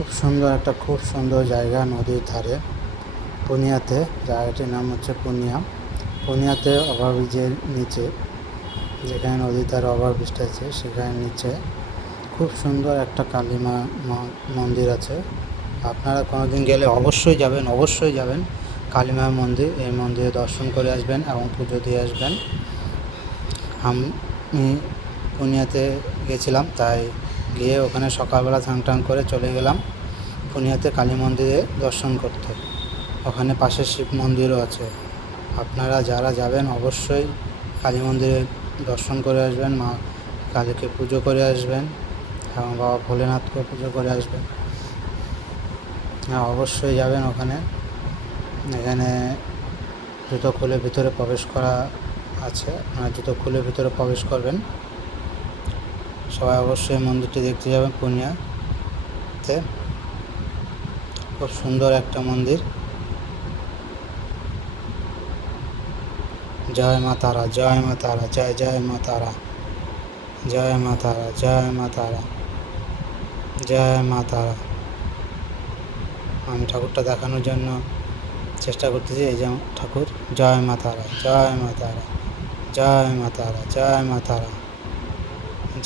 খুব সুন্দর জায়গা নদীর ধারে পুনিয়াতে। জায়গাটির নাম হচ্ছে পুনিয়াতে ওভারব্রিজের নিচে, যেখানে নদীর ধারে ওভারব্রিজটা আছে সেখানে নিচে খুব সুন্দর একটা কালী মা মন্দির আছে। আপনারা কোনোদিন গেলে অবশ্যই যাবেন কালী মা মন্দির। এই মন্দিরে দর্শন করে আসবেন এবং পুজো দিয়ে আসবেন। আমি পুনিয়াতে গেছিলাম, তাই গিয়ে ওখানে সকালবেলা স্নান করে চলে গেলাম পুনিয়াতে কালী মন্দিরে দর্শন করতে। ওখানে পাশে শিব মন্দিরও আছে। আপনারা যারা যাবেন অবশ্যই কালী মন্দিরে দর্শন করে আসবেন, মা কালীকে পুজো করে আসবেন এবং বাবা ভোলেনাথকেও পুজো করে আসবেন। হ্যাঁ, অবশ্যই যাবেন ওখানে। এখানে জুতো খুলে ভিতরে প্রবেশ করা আছে, আপনারা জুতো খুলে ভিতরে প্রবেশ করবেন। সবাই অবশ্যই মন্দিরটি দেখতে যাবেন পুনিয়াতে। খুব সুন্দর একটা মন্দির। জয় মা তারা, জয় মা তারা, জয় জয় মা তারা, জয় মা তারা, জয় মা তারা, জয় মা তারা। আমি ঠাকুরটা দেখানোর জন্য চেষ্টা করতেছি। এই যে ঠাকুর, জয় মা তারা, জয় মা তারা, জয় মা তারা, জয় মা তারা।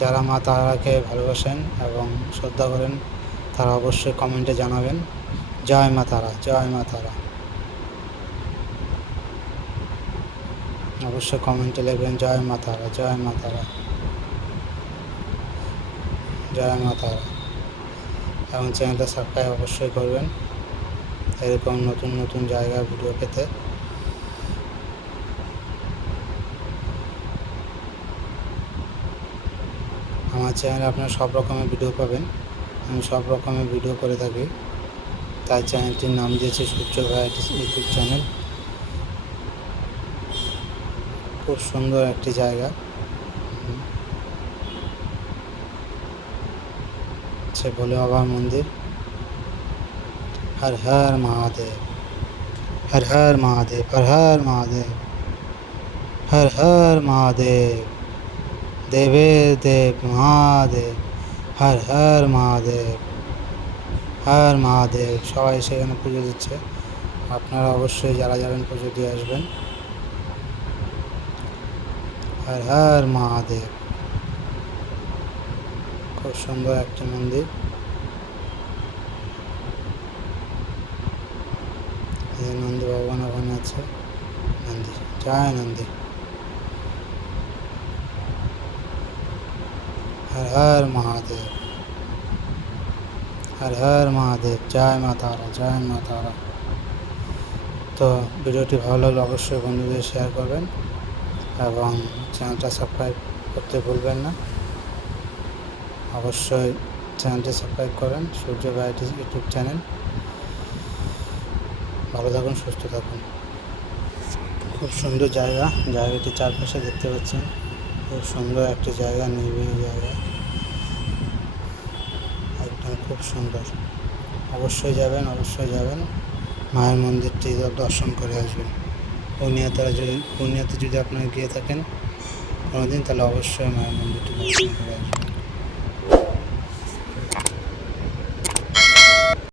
যারা মা তারাকে ভালোবাসেন এবং শ্রদ্ধা করেন তারা অবশ্যই কমেন্টে জানাবেন জয় মা তারা, জয় মা তারা। অবশ্যই কমেন্টে লিখবেন জয় মা তারা, জয় মা তারা, জয় মা তারা। এবং চ্যানেলটা সাবস্ক্রাইব অবশ্যই করবেন এরকম নতুন নতুন জায়গার ভিডিও পেতে। আমার চ্যানেলে আপনারা সব রকমের ভিডিও পাবেন। আমি সব রকমের ভিডিও করে থাকি, তাই চ্যানেলটির নাম দিয়েছি সূর্য ভ্যারাইটিস ইউটিউব চ্যানেল। খুব সুন্দর একটি জায়গা, সে ভোলে বাবার মন্দির। হর হর মহাদেব, হর হর মহাদেব, হর হর মহাদেব, হর হর মহাদেব, দেবে দেব মহাদেব, হর হর মহাদেব, হর মহাদেব। সবাই সেখানে পুজো দিচ্ছে। আপনারা অবশ্যই যারা যাবেন পুজো দিয়ে আসবেন। হর হর মহাদেব। খুব সুন্দর একটি মন্দির। নন্দী ভগবান ওখানে আছে। নন্দী, জয় নন্দী। হর হর মহাদেব, হর হর মহাদেব, জয় মা তারা, জয় মা তারা। তো ভিডিওটি ভালো লাগলে অবশ্যই বন্ধুদের শেয়ার করবেন এবং চ্যানেলটা সাবস্ক্রাইব করতে ভুলবেন না। অবশ্যই চ্যানেলটি সাবস্ক্রাইব করেন, সূর্য ভ্যারাইটিস ইউটিউব চ্যানেল। ভালো থাকুন, সুস্থ থাকুন। খুব সুন্দর জায়গা, জায়গাটি চারপাশে দেখতে পাচ্ছেন। খুব সুন্দর একটি জায়গা, নিরিবিলি জায়গা, একদম খুব সুন্দর। অবশ্যই যাবেন মায়ের মন্দিরটি দর্শন করে আসবেন। পুনিয়াতে যদি আপনারা গিয়ে থাকেন কোনোদিন, তাহলে অবশ্যই মায়ের মন্দিরটি দর্শন করে আসবেন।